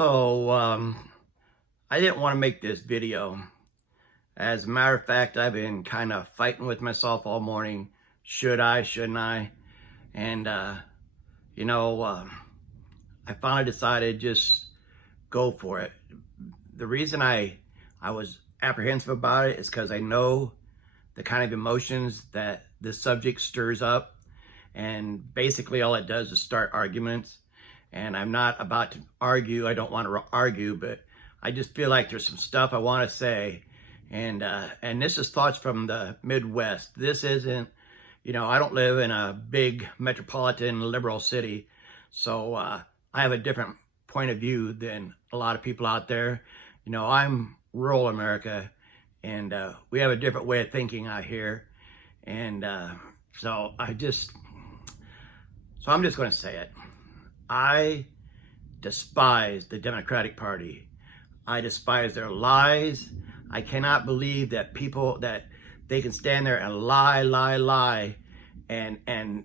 So, I didn't want to make this video. As a matter of fact, I've been kind of fighting with myself all morning. Should I, shouldn't I? And, you know, I finally decided just go for it. The reason I was apprehensive about it is because I know the kind of emotions that this subject stirs up. And basically all it does is start arguments. And I'm not about to argue. I don't want to argue, but I just feel like there's some stuff I want to say. And this is thoughts from the Midwest. This isn't, you know, I don't live in a big metropolitan liberal city. So I have a different point of view than a lot of people out there. You know, I'm rural America, and we have a different way of thinking out here. And so I'm just going to say it. I despise the Democratic Party. I despise their lies. I cannot believe that people, that they can stand there and lie, and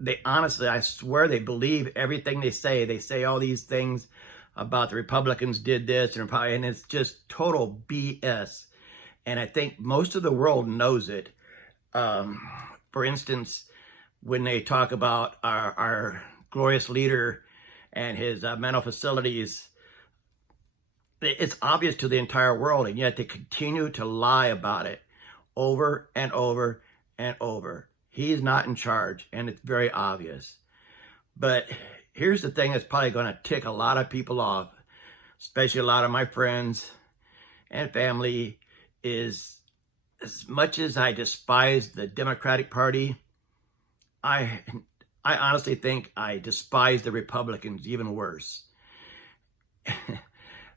they honestly, I swear they believe everything they say. They say all these things about the Republicans did this, and it's just total BS. And I think most of the world knows it. For instance, when they talk about our glorious leader and his mental facilities, it's obvious to the entire world, and yet they continue to lie about it over and over and over. He's not in charge, and it's very obvious. But here's the thing that's probably going to tick a lot of people off, especially a lot of my friends and family, is as much as I despise the Democratic Party, I honestly think I despise the Republicans even worse.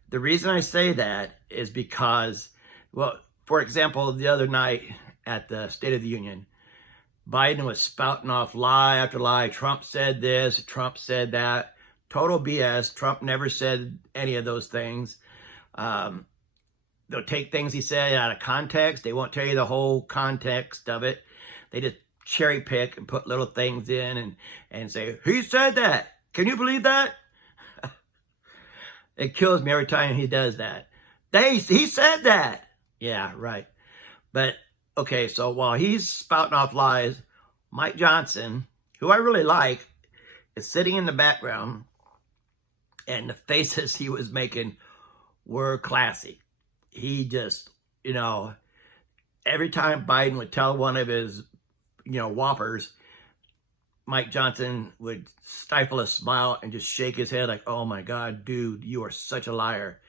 The reason I say that is because, well, for example, the other night at the State of the Union, Biden was spouting off lie after lie. Trump said this, Trump said that. Total BS. Trump never said any of those things. They'll take things he said out of context. They won't tell you the whole context of it. They just cherry pick and put little things in and say, he said that. Can you believe that? It kills me every time he does that. He said that. Yeah, right. But, okay, so while he's spouting off lies, Mike Johnson, who I really like, is sitting in the background, and the faces he was making were classy. He just, you know, every time Biden would tell one of his, you know, whoppers, Mike Johnson would stifle a smile and just shake his head like, oh my God, dude, you are such a liar.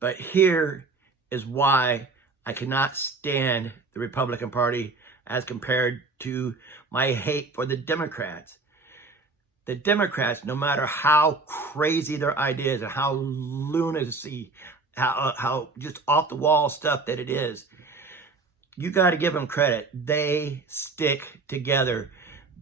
But here is why I cannot stand the Republican Party as compared to my hate for the Democrats. The Democrats, no matter how crazy their ideas and how lunacy, how just off the wall stuff that it is, you got to give them credit. They stick together.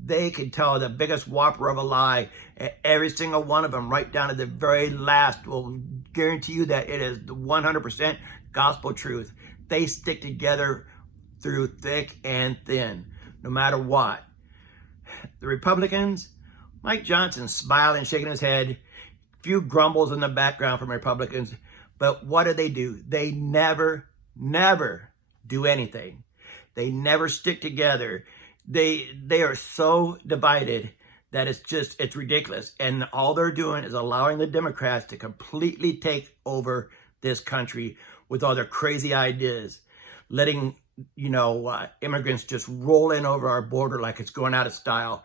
They can tell the biggest whopper of a lie, and every single one of them, right down to the very last, will guarantee you that it is the 100% gospel truth. They stick together through thick and thin, no matter what. The Republicans, Mike Johnson smiling, shaking his head, few grumbles in the background from Republicans, but what do? They never do anything. They never stick together. They are so divided that it's ridiculous. And all they're doing is allowing the Democrats to completely take over this country with all their crazy ideas, letting, you know, immigrants just roll in over our border like it's going out of style.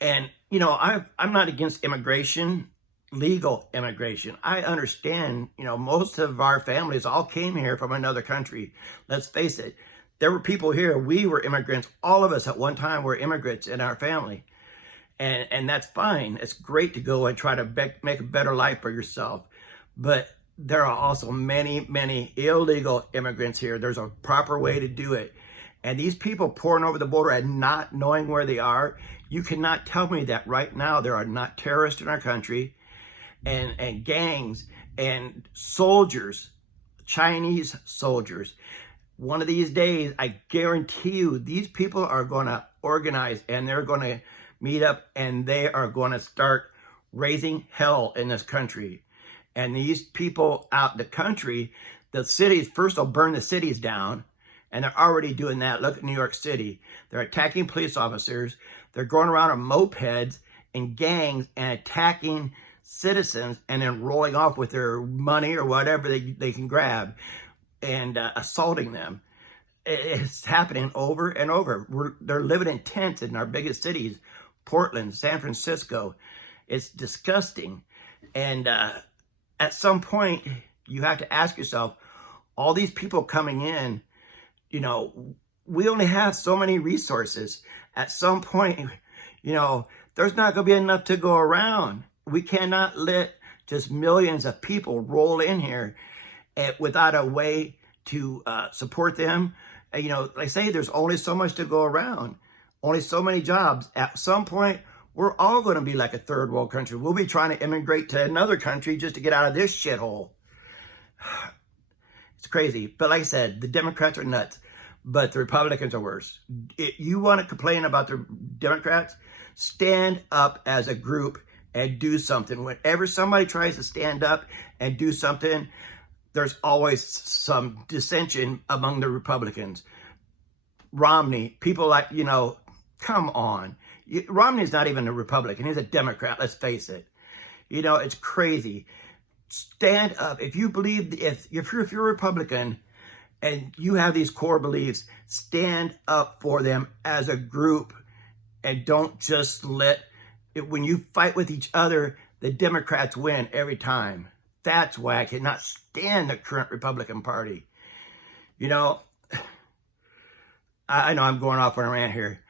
And, you know, I'm not against immigration, legal immigration. I understand, you know, most of our families all came here from another country. Let's face it. There were people here, we were immigrants. All of us at one time were immigrants in our family. And that's fine. It's great to go and try to make a better life for yourself. But there are also many illegal immigrants here. There's a proper way to do it. And these people pouring over the border and not knowing where they are, you cannot tell me that right now there are not terrorists in our country and gangs and soldiers, Chinese soldiers. One of these days, I guarantee you, these people are going to organize and they're going to meet up and they are going to start raising hell in this country. And these people out in the country, the cities, first they'll burn the cities down, and they're already doing that. Look at New York City. They're attacking police officers. They're going around on mopeds in gangs and attacking citizens and then rolling off with their money or whatever they can grab and assaulting them. It's happening over and over. They're living in tents in our biggest cities, Portland, San Francisco. It's disgusting. And at some point, you have to ask yourself, all these people coming in, you know, we only have so many resources. At some point, you know, there's not going to be enough to go around. We cannot let just millions of people roll in here without a way to support them. You know, like I say, there's only so much to go around, only so many jobs. At some point, we're all going to be like a third world country. We'll be trying to immigrate to another country just to get out of this shithole. It's crazy. But like I said, the Democrats are nuts, but the Republicans are worse. If you want to complain about the Democrats, stand up as a group and do something. Whenever somebody tries to stand up and do something, there's always some dissension among the Republicans. Romney, people like, you know, come on. Romney's not even a Republican. He's a Democrat, let's face it. You know, it's crazy. Stand up. If you believe, if you're a Republican and you have these core beliefs, stand up for them as a group and don't just let it, when you fight with each other, the Democrats win every time. That's why I cannot stand the current Republican Party. You know, I know I'm going off on a rant here.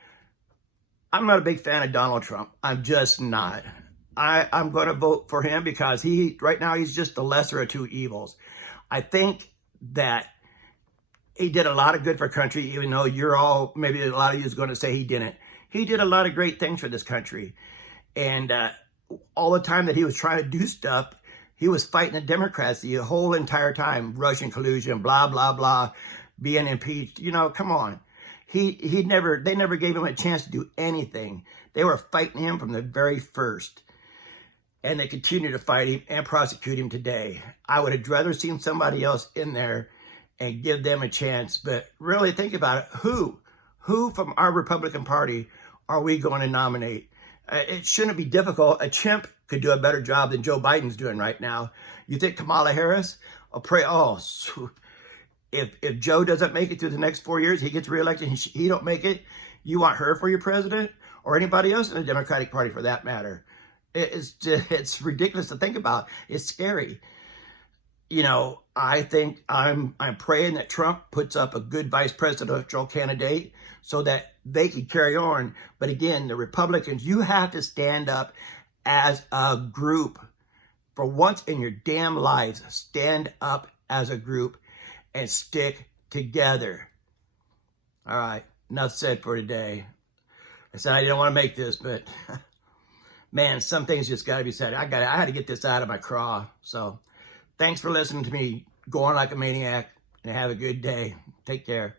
I'm not a big fan of Donald Trump. I'm just not. I'm going to vote for him because right now he's just the lesser of two evils. I think that he did a lot of good for country, even though maybe a lot of you is going to say he didn't. He did a lot of great things for this country. And all the time that he was trying to do stuff, he was fighting the Democrats the whole entire time. Russian collusion, blah, blah, blah, being impeached. You know, come on. They never gave him a chance to do anything. They were fighting him from the very first. And they continue to fight him and prosecute him today. I would have rather seen somebody else in there and give them a chance. But really think about it. Who from our Republican Party are we going to nominate? It shouldn't be difficult. A chimp could do a better job than Joe Biden's doing right now. You think Kamala Harris? If Joe doesn't make it through the next 4 years, he gets reelected, and he don't make it, you want her for your president? Or anybody else in the Democratic Party for that matter? It's ridiculous to think about. It's scary. You know, I think I'm praying that Trump puts up a good vice presidential candidate so that they can carry on. But again, the Republicans, you have to stand up as a group. For once in your damn lives, stand up as a group and stick together. All right, enough said for today. I said I didn't want to make this, but man, some things just got to be said. I had to get this out of my craw. So thanks for listening to me go on like a maniac, and have a good day. Take care.